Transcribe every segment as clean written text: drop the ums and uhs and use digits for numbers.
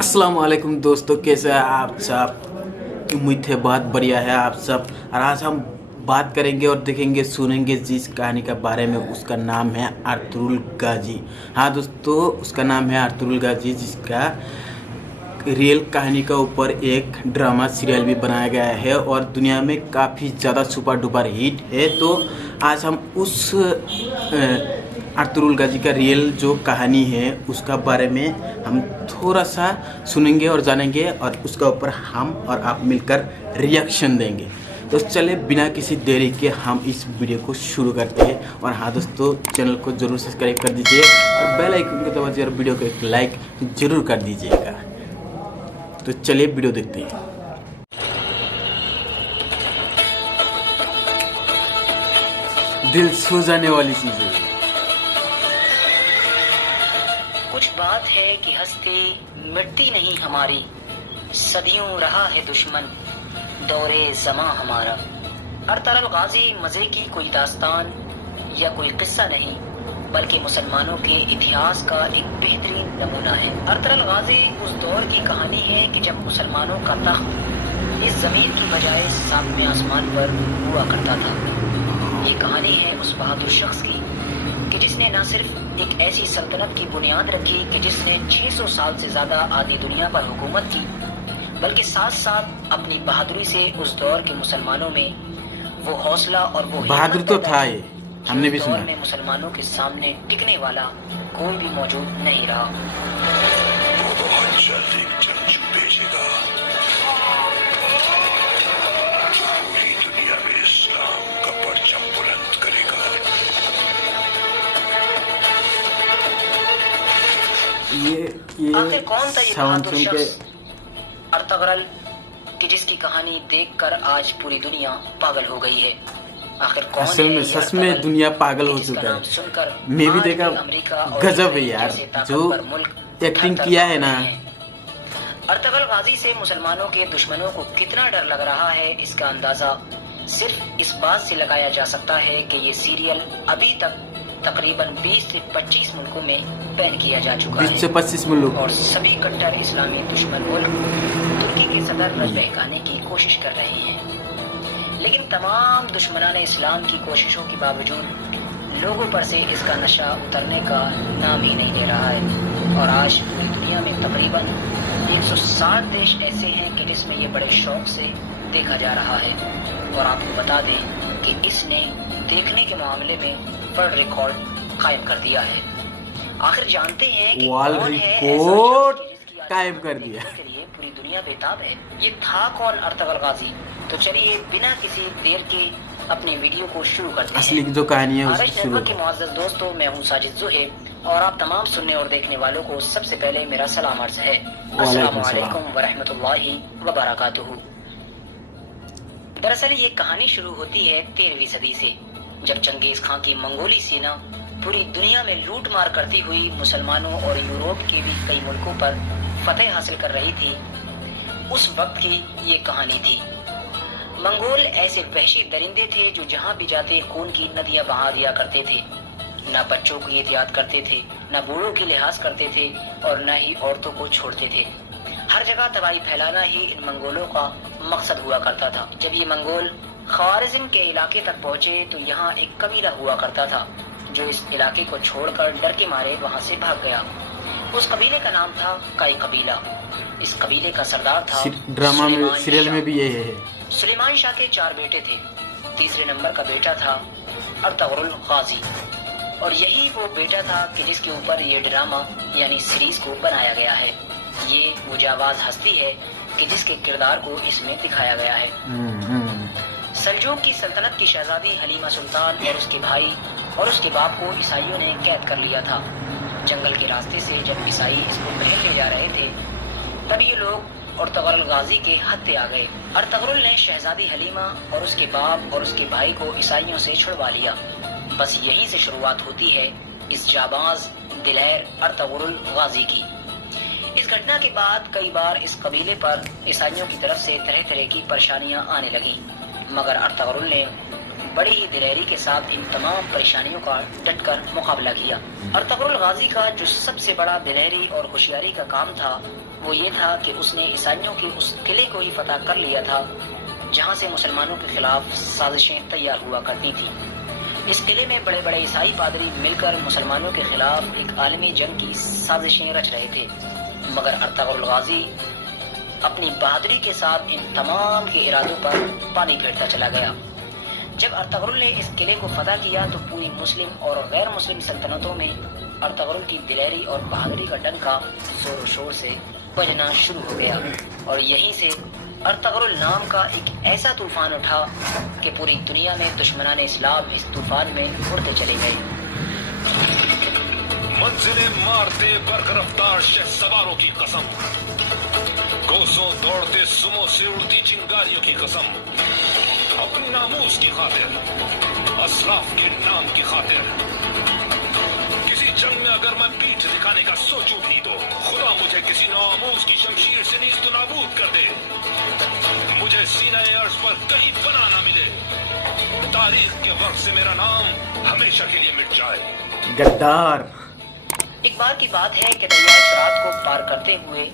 अस्सलाम वालेकुम दोस्तों, कैसे हैं आप सब। उम्मीद है बहुत बढ़िया है आप सब। और आज हम बात करेंगे और देखेंगे सुनेंगे जिस कहानी के बारे में, उसका नाम है अर्तुगरुल गाजी। हाँ दोस्तों, उसका नाम है अर्तुगरुल गाजी, जिसका रियल कहानी के ऊपर एक ड्रामा सीरियल भी बनाया गया है और दुनिया में काफ़ी ज़्यादा सुपर डुपर हिट है। तो आज हम उस अर्तुगरुल गाजी का रियल जो कहानी है उसका बारे में हम थोड़ा सा सुनेंगे और जानेंगे और उसके ऊपर हम और आप मिलकर रिएक्शन देंगे। तो चले बिना किसी देरी के हम इस वीडियो को शुरू करते हैं। और हाँ दोस्तों, चैनल को जरूर सब्सक्राइब कर दीजिए और बेल आइकन को दबा दीजिए और वीडियो को एक लाइक जरूर कर दीजिएगा। तो चलिए वीडियो देखते हैं। दिल छू जाने वाली चीजें। कुछ बात है कि हस्ती मिटती नहीं हमारी, सदियों रहा है दुश्मन दौरे ज़मां हमारा। अर्तुगरुल गाजी मज़े की कोई दास्तान या कोई किस्सा नहीं, बल्कि मुसलमानों के इतिहास का एक बेहतरीन नमूना है। अर्तुगरुल गाजी उस दौर की कहानी है कि जब मुसलमानों का तख्त इस ज़मीन की बजाय सातवें आसमान पर हुआ करता था। ये कहानी है उस बहादुर शख्स की कि जिसने न सिर्फ एक ऐसी सल्तनत की बुनियाद रखी कि जिसने 600 साल से ज़्यादा आधी दुनिया पर हुकूमत की, बल्कि साथ साथ अपनी बहादुरी से उस दौर के मुसलमानों में वो हौसला और वो बहादुर तो था ये, हमने भी सुना। में मुसलमानों के सामने टिकने वाला कोई भी मौजूद नहीं रहा। वो बहुत जल्दी जंगजू भेजेगा, पूरी दुनिया में इस्लाम का परचम बुलंद करेगा। आखिर कौन था ये सावन बहादुर सुन के शख्स अर्तुगरुल कि जिसकी कहानी देखकर आज पूरी दुनिया पागल हो गई है। आखिर कौन असल में है सच में दुनिया पागल हो चुका है। मैं भी देखा, गजब है यार जो एक्टिंग किया है ना। अर्तुगरुल गाजी से मुसलमानों के दुश्मनों को कितना डर लग रहा है, इसका अंदाजा सिर्फ इस बात से लगाया जा सकता है कि ये सीरियल अभी तक तकरीबन 20 से 25 मुल्कों में बैन किया जा चुका है। 20 से 25 मुल्क और सभी कट्टर इस्लामी दुश्मन मुल्क तुर्की के सदर पर बहकाने की कोशिश कर रहे हैं। लेकिन तमाम दुश्मनान इस्लाम की कोशिशों के बावजूद लोगों पर से इसका नशा उतरने का नाम ही नहीं ले रहा है। और आज पूरी दुनिया में तकरीबन 160 देश ऐसे हैं कि जिसमें ये बड़े शौक से देखा जा रहा है। और आपको बता दें कि इसने देखने के मामले में वर्ल्ड रिकॉर्ड कायम कर दिया है। आखिर जानते हैं कि वर्ल्ड कौन है ऐसा रिकॉर्ड शख्स जिसकी कायम आज़ादी कर को दिया। देखने के लिए पूरी दुनिया बेताब है। ये था कौन अर्तुगरुल गाजी? तो चलिए बिना किसी देर के अपने वीडियो को शुरू करते हैं। असली जो कहानी है आरश उसकी शुरू। नेटवर्क के मुअज़्ज़ज़ दोस्तों, मैं हूं साजिद ज़ुहैब और आप तमाम सुनने और देखने वालों को सबसे पहले मेरा सलाम अर्ज़ है। अस्सलामु अलैकुम व रहमतुल्लाहि व बरकातुहू। दरअसल ये कहानी शुरू होती है 13वीं सदी से, जब चंगेज खां की मंगोली सेना पूरी दुनिया में लूट मार करती हुई मुसलमानों और यूरोप के भी कई मुल्कों पर फतेह हासिल कर रही थी। उस वक्त की ये कहानी थी। मंगोल ऐसे वहशी दरिंदे थे जो जहाँ भी जाते खून की नदियाँ बहा दिया करते थे। न बच्चों की एहतियात करते थे, न बूढ़ों की लिहाज करते थे और न ही औरतों को छोड़ते थे। हर जगह तबाही फैलाना ही इन मंगोलों का मकसद हुआ करता था। जब ये मंगोल ख्वारिज़्म के इलाके तक पहुंचे तो यहाँ एक कबीला हुआ करता था जो इस इलाके को छोड़कर डर के मारे वहाँ से भाग गया। उस कबीले का नाम था काई कबीला। इस कबीले का सरदार था ड्रामा में, सुलेमान सीरियल शाह। में भी यही है। सुलेमान शाह के 4 बेटे थे। तीसरे नंबर का बेटा था अर्तुगरुल गाजी और यही वो बेटा था कि जिसके ऊपर ये ड्रामा यानी सीरीज को बनाया गया है। ये वो जाबाज हस्ती है कि जिसके किरदार को इसमें दिखाया गया है। सल्जूक की सल्तनत की शहजादी हलीमा सुल्तान और उसके भाई और उसके बाप को ईसाइयों ने कैद कर लिया था। जंगल के रास्ते से जब ईसाई इसको पहन ले जा रहे थे तब ये लोग अर्तुगरुल गाजी के हत्थे आ गए। अर्तुगरुल ने शहजादी हलीमा और उसके बाप और उसके भाई को ईसाइयों से छुड़वा लिया। बस यहीं से शुरुआत होती है इस जाबाज दिलहर अर्तुगरुल गाजी की। इस घटना के बाद कई बार इस कबीले पर ईसाइयों की तरफ से तरह तरह की परेशानियां आने लगी, मगर अर्तुगरुल ने بڑی ہی دلیری کے ساتھ ان تمام پریشانیوں کا ڈٹ کر مقابلہ کیا۔ ارطغرل غازی کا جو سب سے بڑا دلیری اور ہوشیاری کا کام تھا وہ یہ تھا کہ اس نے عیسائیوں کے اس قلعے کو ہی فتح کر لیا تھا جہاں سے مسلمانوں کے خلاف سازشیں تیار ہوا کرتی تھیں۔ اس قلعے میں بڑے بڑے عیسائی پادری مل کر مسلمانوں کے خلاف ایک عالمی جنگ کی سازشیں رچ رہے تھے، مگر ارطغرل غازی اپنی بہادری کے ساتھ ان تمام کے ارادوں پر پانی پھیرتا چلا گیا۔ جب ارطغرل نے اس قلعے کو فتح کیا تو پوری مسلم اور غیر مسلم سلطنتوں میں ارطغرل کی دلیری اور بہادری کا ڈنکا زور و شور سے بجنا شروع ہو گیا، اور یہیں سے ارطغرل نام کا ایک ایسا طوفان اٹھا کہ پوری دنیا میں دشمنان اسلام اس طوفان میں اڑتے چلے گئے۔ منزلیں مارتے برق رفتار شہ سواروں کی قسم، کوسوں دوڑتے سموں سے اڑتی چنگاریوں کی قسم، اپنی ناموس کی خاطر، اسلاف کے نام کی خاطر، کسی جنگ میں اگر میں پیٹھ دکھانے کا سوچوں بھی تو خدا مجھے کسی ناموس کی شمشیر سے نیز تو نابود کر دے، مجھے سینہ عرش پر کہیں پناہ نہ ملے، تاریخ کے وقت سے میرا نام ہمیشہ کے لیے مٹ جائے۔ گدار۔ ایک بار کی بات ہے کہ دریا فرات کو پار کرتے ہوئے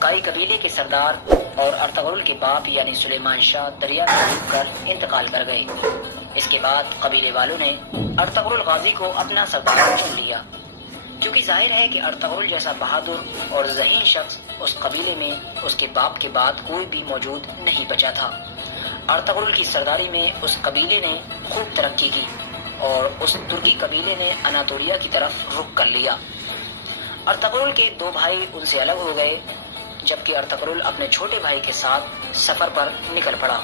کائی قبیلے کے سردار اور ارطغرل کے باپ یعنی سلیمان شاہ دریا میں ڈوب کر انتقال کر گئے۔ اس کے بعد قبیلے والوں نے ارطغرل غازی کو اپنا سردار چن لیا، کیونکہ ظاہر ہے کہ ارطغرل جیسا بہادر اور ذہین شخص اس قبیلے میں اس کے باپ کے بعد کوئی بھی موجود نہیں بچا تھا۔ ارطغرل کی سرداری میں اس قبیلے نے خوب ترقی کی اور اس ترکی قبیلے نے اناطولیہ کی طرف رخ کر لیا۔ ارطغرل کے دو بھائی ان سے الگ ہو گئے، جبکہ ارطغرل اپنے چھوٹے بھائی کے ساتھ سفر پر نکل پڑا۔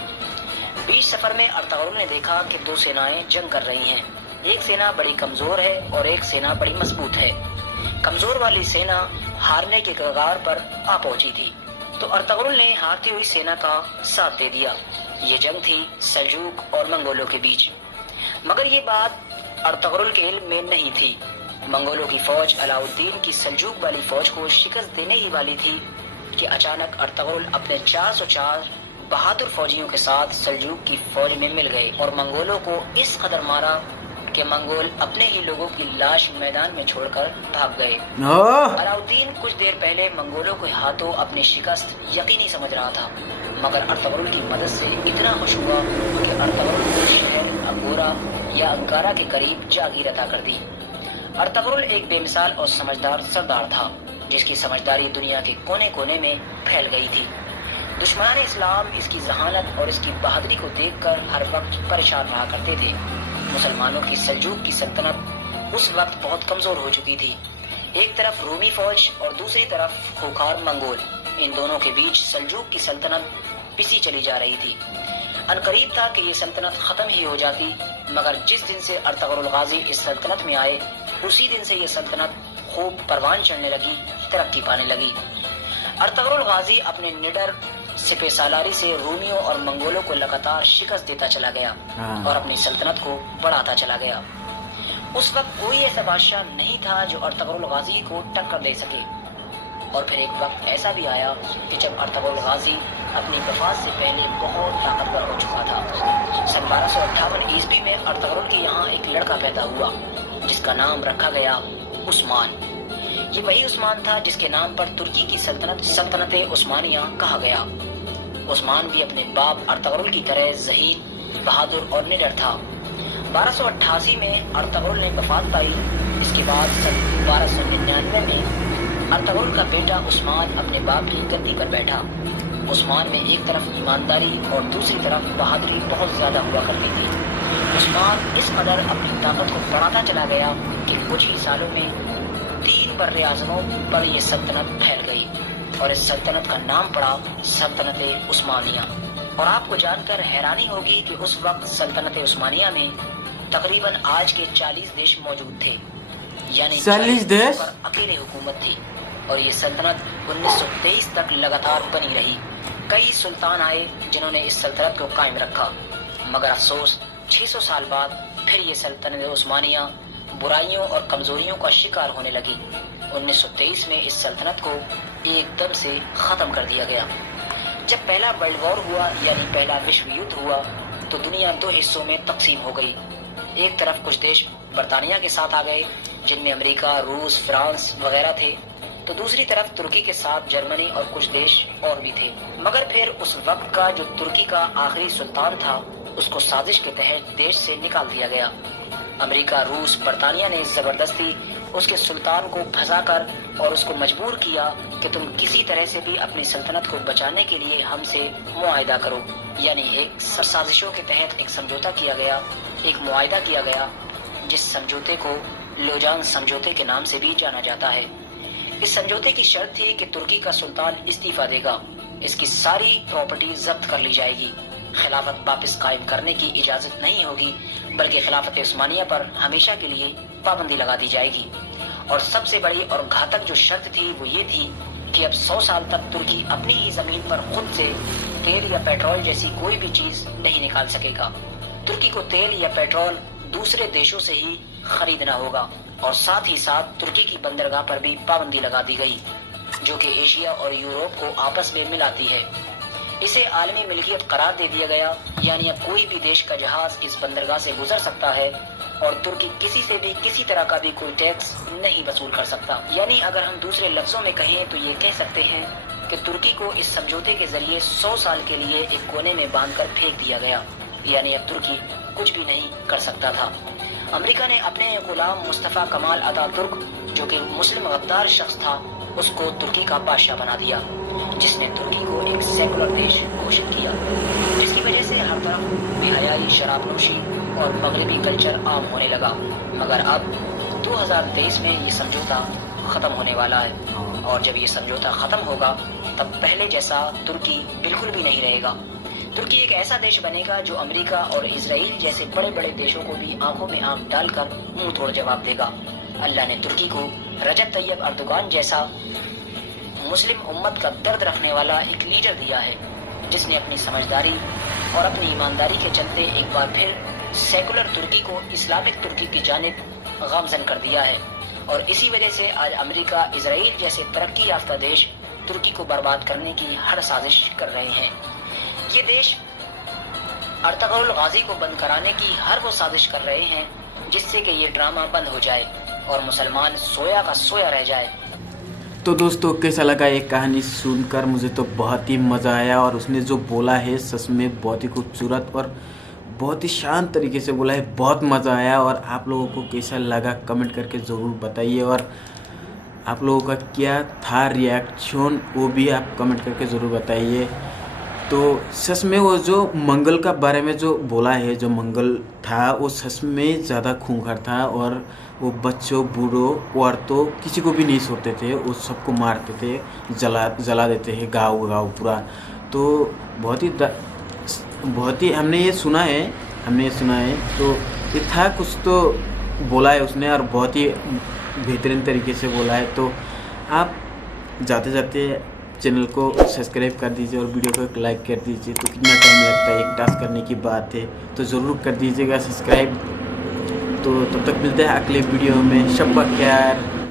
بیچ سفر میں ارطغرل نے دیکھا کہ دو سینائیں جنگ کر رہی ہیں، ایک سینا بڑی کمزور ہے اور ایک سینا بڑی مضبوط ہے۔ کمزور والی سینا ہارنے کے کگار پر آ پہنچی تھی، تو ارطغرل نے ہارتی ہوئی سینا کا ساتھ دے دیا۔ یہ جنگ تھی سلجوق اور منگولوں کے بیچ، مگر یہ بات ارطغرل کے علم میں نہیں تھی۔ منگولوں کی فوج علاؤ الدین کی سلجوق والی فوج کو شکست دینے ہی والی تھی کہ اچانک ارطغرل اپنے 404 بہادر فوجیوں کے ساتھ سلجوق کی فوج میں مل گئے اور منگولوں کو اس قدر مارا کہ منگول اپنے ہی لوگوں کی لاش میدان میں چھوڑ کر بھاگ گئے۔ علاؤ الدین کچھ دیر پہلے منگولوں کے ہاتھوں اپنی شکست یقینی سمجھ رہا تھا، مگر ارطغرل کی مدد سے اتنا خوش ہوا کہ ارطغرل نے شہر انگورا یا انکارا کے قریب جاگیر عطا کر دی۔ ارطغرل ایک بے مثال اور سمجھدار سردار تھا، جس کی سمجھداری دنیا کے کونے کونے میں پھیل گئی تھی۔ دشمنان اسلام اس کی ذہانت اور اس کی بہادری کو دیکھ کر ہر وقت پریشان رہا کرتے تھے۔ مسلمانوں کی سلجوق کی سلطنت اس وقت بہت کمزور ہو چکی تھی، ایک طرف رومی فوج اور دوسری طرف خوخار منگول، ان دونوں کے بیچ سلجوق کی سلطنت پسی چلی جا رہی تھی۔ عنقریب تھا کہ یہ سلطنت ختم ہی ہو جاتی، مگر جس دن سے ارطغرل غازی اس سلطنت میں آئے اسی دن سے یہ سلطنت خوب پروان چڑھنے لگی، ترقی پانے لگی۔ ارطغرل غازی اپنے نڈر سپہ سالاری سے رومیوں اور منگولوں کو لگاتار شکست دیتا چلا گیا اور اپنی سلطنت کو بڑھاتا چلا گیا۔ اس وقت کوئی ایسا بادشاہ نہیں تھا جو ارطغرل غازی کو ٹکر دے سکے، اور پھر ایک وقت ایسا بھی آیا کہ جب ارطغرل غازی اپنی وفات سے پہلے بہت طاقتور ہو چکا تھا۔ سن 1258 عیسوی میں ارطغرل کے یہاں ایک لڑکا پیدا ہوا جس کا نام رکھا گیا عثمان۔ یہ وہی عثمان تھا جس کے نام پر ترکی کی سلطنت عثمانیہ کہا گیا۔ عثمان بھی اپنے باپ ارطغرل کی طرح ذہین، بہادر اور نڈر تھا۔ 1288 میں ارطغرل نے وفات پائی۔ اس کے بعد سن 1299 میں ارطغرل کا بیٹا عثمان اپنے باپ کی گدی پر بیٹھا۔ عثمان میں ایک طرف ایمانداری اور دوسری طرف بہادری بہت زیادہ ہوا کرتی تھی۔ عثمان اس قدر اپنی طاقت کو بڑھاتا چلا گیا کہ کچھ ہی سالوں میں 3 بر اعظموں پر یہ سلطنت پھیل گئی اور اس سلطنت کا نام پڑا سلطنت عثمانیہ۔ اور آپ کو جان کر حیرانی ہوگی کہ اس وقت سلطنت عثمانیہ میں تقریباً آج کے 40 دیش موجود تھے، یعنی 40 دیش پر اکیلے حکومت تھی، اور یہ سلطنت 1923 تک لگاتار بنی رہی۔ کئی سلطان آئے جنہوں نے اس سلطنت کو قائم رکھا، مگر افسوس 600 سال بعد پھر یہ سلطنت عثمانیہ برائیوں اور کمزوریوں کا شکار ہونے لگی۔ 1923 میں اس سلطنت کو ایک دم سے ختم کر دیا گیا۔ جب پہلا ورلڈ وار ہوا یعنی پہلا وشو یدھ ہوا तो दुनिया दो हिस्सों में तकसीम हो गई। एक तरफ कुछ देश बरतानिया के साथ आ गए, जिनमें अमेरिका, रूस, फ्रांस वगैरह थे, तो दूसरी तरफ तुर्की के साथ जर्मनी और कुछ देश और भी थे। मगर फिर उस वक्त का जो तुर्की का आखिरी सुल्तान था, उसको साजिश के तहत देश से निकाल दिया गया। अमेरिका, रूस, बरतानिया ने जबरदस्ती उसके सुल्तान को फंसाकर और उसको मजबूर किया कि तुम किसी तरह से भी अपनी सल्तनत को बचाने के लिए हमसे मुआहिदा करो। यानी एक साजिशों के तहत एक समझौता किया गया, एक मुआहिदा किया गया, जिस समझौते को लोजान समझौते के नाम से भी जाना जाता है। इस समझौते की शर्त थी कि तुर्की का सुल्तान इस्तीफा देगा, इसकी सारी प्रॉपर्टी जब्त कर ली जाएगी, खिलाफत वापस कायम करने की इजाजत नहीं होगी, बल्कि खिलाफत उस्मानिया पर हमेशा के लिए पाबंदी लगा दी जाएगी। और सबसे बड़ी और घातक जो शर्त थी वो ये थी कि अब 100 साल तक तुर्की अपनी ही जमीन पर खुद से तेल या पेट्रोल जैसी कोई भी चीज नहीं निकाल सकेगा। तुर्की को तेल या पेट्रोल दूसरे देशों से ही खरीदना होगा। और साथ ही साथ तुर्की की बंदरगाह पर भी पाबंदी लगा दी गई, जो कि एशिया और यूरोप को आपस में मिलाती है। इसे आलमी मिल्कियत करार दे दिया गया, यानी अब कोई भी देश का जहाज इस बंदरगाह से गुजर सकता है और तुर्की किसी से भी किसी तरह का भी कोई टैक्स नहीं वसूल कर सकता। यानी अगर हम दूसरे लफ्जों में कहें तो ये कह सकते हैं कि तुर्की को इस समझौते के जरिए 100 साल के लिए एक कोने में बांधकर फेंक दिया गया, यानी अब तुर्की कुछ भी नहीं कर सकता था। अमेरिका ने अपने गुलाम मुस्तफा कमाल अतातुर्क, जो कि मुस्लिम गद्दार शख्स था, उसको तुर्की का बादशाह बना दिया, जिसने तुर्की को एक सेकुलर देश घोषित किया, जिसकी वजह से हर तरफ बेहयाई, शराबनोशी और मगरबी कल्चर आम होने लगा। मगर अब 2023 में ये समझौता खत्म होने वाला है, और जब ये समझौता खत्म होगा तब पहले जैसा तुर्की बिल्कुल भी नहीं रहेगा। तुर्की एक ऐसा देश बनेगा जो अमेरिका और इजराइल जैसे बड़े बड़े देशों को भी आंखों में आंख डालकर मुंह तोड़ जवाब देगा। अल्लाह ने तुर्की को रजब तैयब अर्दोगान जैसा मुस्लिम उम्मत का दर्द रखने वाला एक लीडर दिया है, जिसने अपनी समझदारी और अपनी ईमानदारी के चलते एक बार फिर सेकुलर तुर्की को इस्लामिक तुर्की की जानिब गामजन कर दिया है। और इसी वजह से आज अमेरिका, इजराइल जैसे तरक्की याफ्ता देश तुर्की को बर्बाद करने की हर साजिश कर रहे हैं। ये देश अर्तुगरुल गाजी को बंद कराने की हर वो साजिश कर रहे हैं जिससे कि ये ड्रामा बंद हो जाए और मुसलमान सोया का सोया रह जाए। तो दोस्तों, कैसा लगा ये कहानी सुनकर? मुझे तो बहुत ही मज़ा आया, और उसने जो बोला है सच में बहुत ही खूबसूरत और बहुत ही शांत तरीके से बोला है, बहुत मज़ा आया। और आप लोगों को कैसा लगा कमेंट करके ज़रूर बताइए, और आप लोगों का क्या था रिएक्शन वो भी आप कमेंट करके ज़रूर बताइए। तो सच में वो जो मंगल का बारे में जो बोला है, जो मंगल था वो सच में ज़्यादा खूंखार था, और वो बच्चों, बूढ़ों, औरतों किसी को भी नहीं छोड़ते थे, वो सबको मारते थे, जला देते हैं गाँव पूरा। तो बहुत ही हमने ये सुना है। तो ये था कुछ तो बोला है उसने, और बहुत ही बेहतरीन तरीके से बोला है। तो आप जाते जाते चैनल को सब्सक्राइब कर दीजिए और वीडियो को एक लाइक कर दीजिए। तो कितना टाइम लगता है, एक टास्क करने की बात है, तो ज़रूर कर दीजिएगा सब्सक्राइब। तो तब तक मिलते हैं अगले वीडियो में। शब्बा खैर।